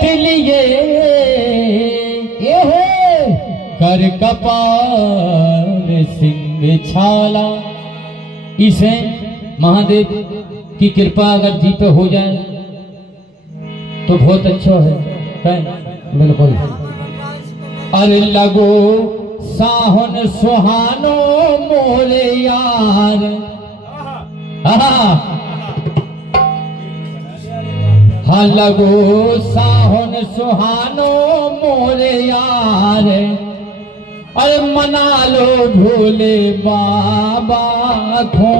बैठ लिए ये है कर कपाल सिंह छाला। इसे महादेव की कृपा अगर जी पे हो जाए तो बहुत अच्छा है। बिल्कुल। अरे लगो साहन सुहानो मोरे यार। हाँ लगो साहन सुहानो मोरे यार। अरे मना लो भोले बाबा को।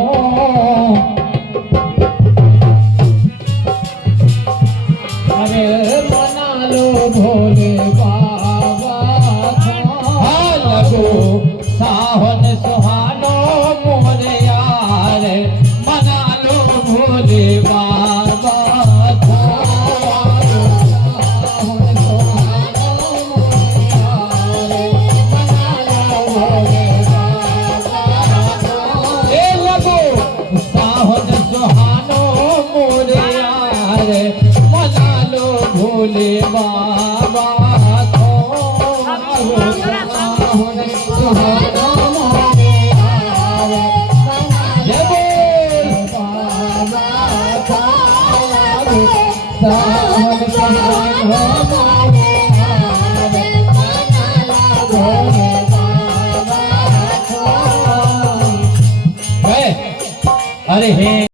अरे मना लो भोले बाबा को। हाँ लगो साहन सुहानो मोरे यार। मना लो भोले बाबा को। ए लगो साहन सुहानो मोरे यार। मना लो भोले बाबा को। साहन सुहानो मोरे यार। जय बोल बाबा का। साहन सुहानो मोरे यार। मना लो भोले बाबा को। अरे हे